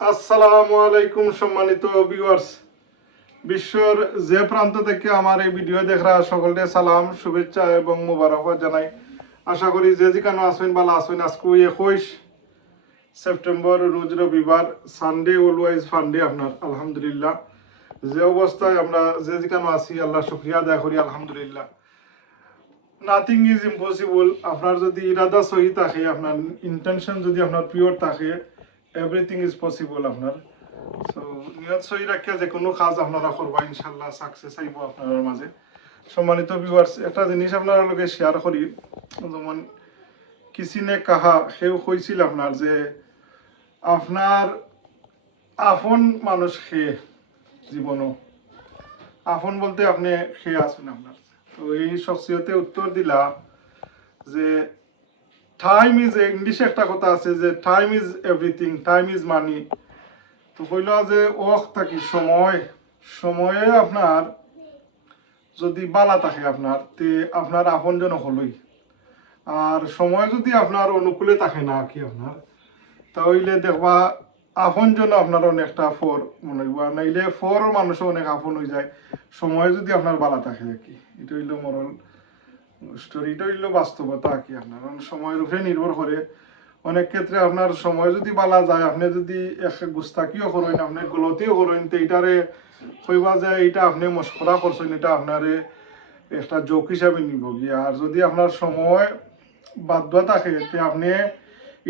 আসসালামু আলাইকুম সম্মানিত ভিউয়ার্স, বিশ্বর যে প্রান্ত থেকে আমার এই ভিডিও দেখরা সকলকে সালাম, শুভেচ্ছা এবং মোবারকবাদ জানাই। আশা করি যে যেখানে আসবেন ভালো আসবেন। আজকে 21 সেপ্টেম্বর রোজ রবিবার, সানডে অলওয়াইজ ফান্ডে আপনার আলহামদুলিল্লাহ। যে অবস্থায় আমরা যে যেখানে আছি আল্লাহ শুকরিয়া আদায় করি আলহামদুলিল্লাহ। Nothing is impossible. আপনার যদি ইরাদা সহি থাকে, আপনার ইন্টেনশন যদি আপনার পিওর থাকে, এভরিথিং ইজ পসিবল আপনার। সো নিয়ত সহি রাখিয়া যে কোনো কাজ আপনারা করবা, ইনশাল্লাহ সাকসেস আইব আপনার মাঝে। সম্মানিত ভিউয়ার্স, একটা জিনিস আপনার লগে শেয়ার করি। যেমন কিসিনে কাহা, সেও কইছিল আপনার যে আপনার আপন মানুষ খেয়ে জীবনও আপন বলতে আপনি খেয়ে আসুন আপনার। তো এই শখসিয়তে উত্তর দিলা যে টাইম ইজ, ইংলিশে একটা কথা আছে যে time is everything, time is money. তো কইল যে ওখ থাকি সময়, সময়ে আপনার যদি বালা থাকে আপনার তে আপনার আপনজন হলই। আর সময় যদি আপনার অনুকূলে থাকে না কি আপনার, তাহলে দেখবা আপনজন আপনার অনেকটা ফর মনে হইব, নাইলে ফর মানুষও অনেক আপন হয়ে যায় সময় যদি আপনার বালা থাকে আর কি। এটা হইল মরল স্টোরি, এটা হইল বাস্তবতা আর কি। আপনার সময়ের উপরে নির্ভর করে অনেক ক্ষেত্রে আপনার সময় যদি বালা যায়, আপনি যদি এক গুস্তাকিও করেন, আপনি গলতিও করেন, তো এইটারে কইবা যায় এটা আপনি মস্করা করছেন, এটা আপনারে একটা জোক হিসাবে নিব গিয়া। আর যদি আপনার সময় বাদ থাকে তে আপনি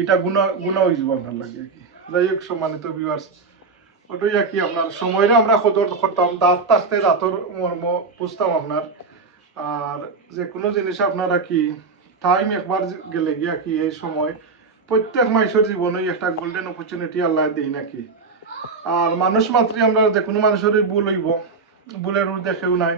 এটা গুণা গুণা হয়ে যাব আপনার লাগে আর কি। যাই হোক সম্মানিত ভিউয়ার্স, ওটাই আর কি। আপনার সময়টা আমরা কদর করতাম, দাঁত থাকতে দাঁতর মর্ম বুঝতাম আপনার। আর যে কোনো জিনিস আপনারা কি টাইম একবার গেলে গিয়া কি এই সময় প্রত্যেক মানুষের জীবনে একটা গোল্ডেন অপরচুনিটি আল্লাহ দেই নাকি। আর মানুষ মাত্রই আমরা যে কোনো মানুষেরই ভুল হইব, ভুলের দেখেও নাই।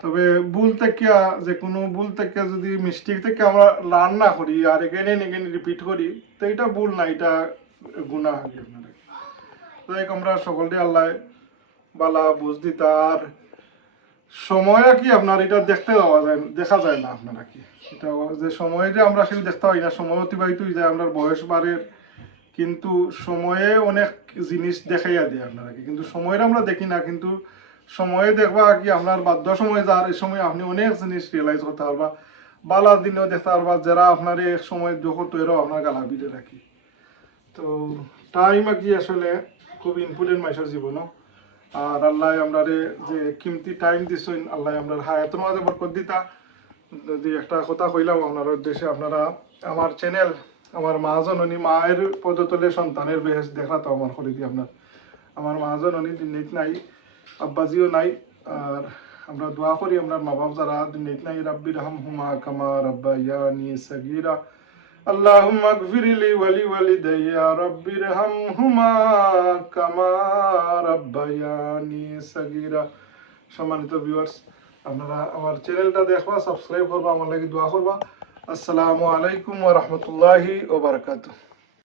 তবে ভুল থেকে, যে কোনো ভুল থেকে যদি মিস্টেক থেকে আমরা লার্ন না করি আর এগেন এন্ড এগেন রিপিট করি, তো এটা ভুল না, এটা গুনাহ হবে আপনারা। তাই আমরা সকলকে আল্লাহ বালা বুঝ দিতা। আর সময় কি আপনার এটা দেখতে পাওয়া যায়, দেখা যায় না আপনারা কি। এটা যে সময় যে আমরা সেটা দেখতে পাই না, সময় অতিবাহিত হয়ে যায়, আপনার বয়স বাড়ে, কিন্তু সময়ে অনেক জিনিস দেখাইয়া দেয় আপনারা কি, কিন্তু সময়ের আমরা দেখি না। কিন্তু সময়ে দেখবা কি আপনার বাধ্য সময় যার, এই সময় আপনি অনেক জিনিস রিয়েলাইজ করতে পারবা, বালা দিনেও দেখতে পারবা যারা আপনার এক সময় যখন তৈরি আপনার গালা বিটে রাখি। তো টাইম কি আসলে খুব ইম্পর্টেন্ট মানুষের জীবনও। আর আল্লাহ আমরা যে কিমতি টাইম দিচ্ছেন, আল্লাহ আমরা হায়াতের মাঝে বরকত দিতা। যদি একটা কথা কইলাম আপনার উদ্দেশ্যে, আপনারা আমার চ্যানেল, আমার মা জননী, মায়ের পদতলে সন্তানের বেহেস দেখা তো আমার করে দিই আপনার। আমার মা জননী দিন নাই, আব্বাজিও নাই। আর আমরা দোয়া করি আমরা মা বাপ যারা দিন নাই, রাব্বির হামহুমা কামা রাব্বায়ানি সাগীরা। আল্লাহুম্মা গফিরলি ওয়ালি ওয়ালিদাইয়া রাব্বির হামহুমা কামা রাব্বায়ানি সাগীরা। সম্মানিত ভিউয়ার্স, আপনারা আমার চ্যানেলটা দেখবা, সাবস্ক্রাইব করবা, আমার লাগি দোয়া করবা। আসসালামু আলাইকুম ওয়া রাহমাতুল্লাহি ওয়া বারাকাতুহু।